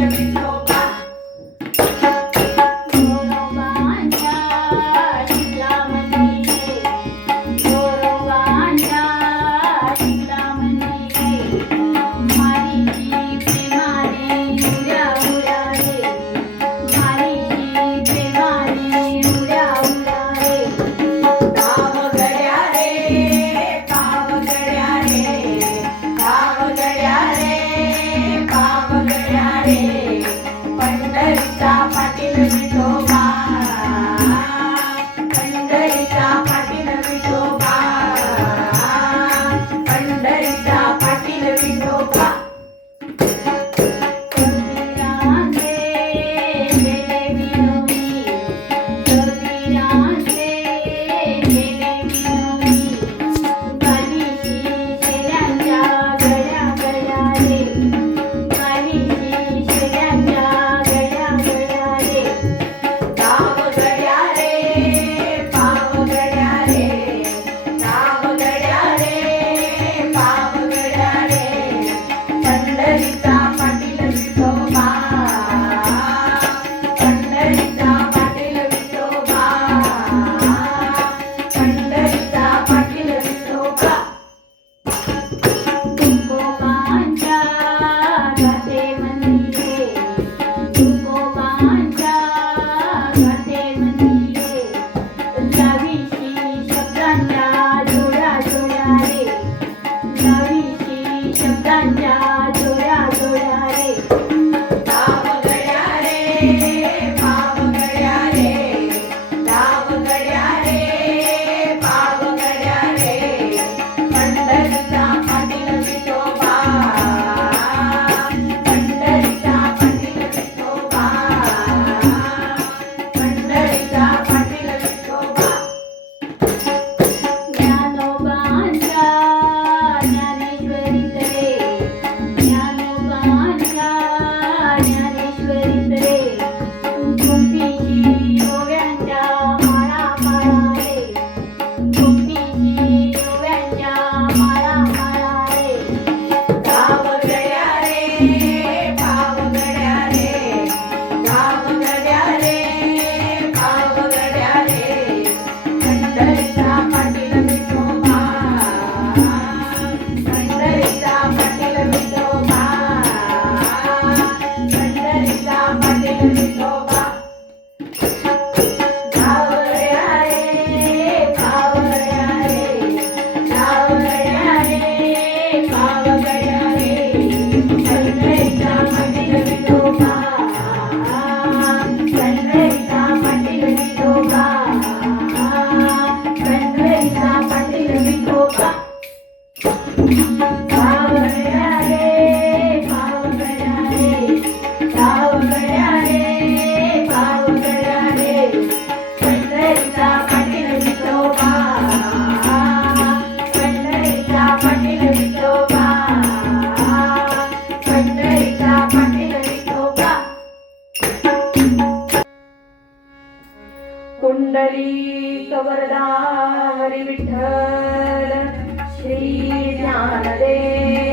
Thank you. रे कुंडली कवरदा हरी विठ्ठल श्री ज्ञानदेव।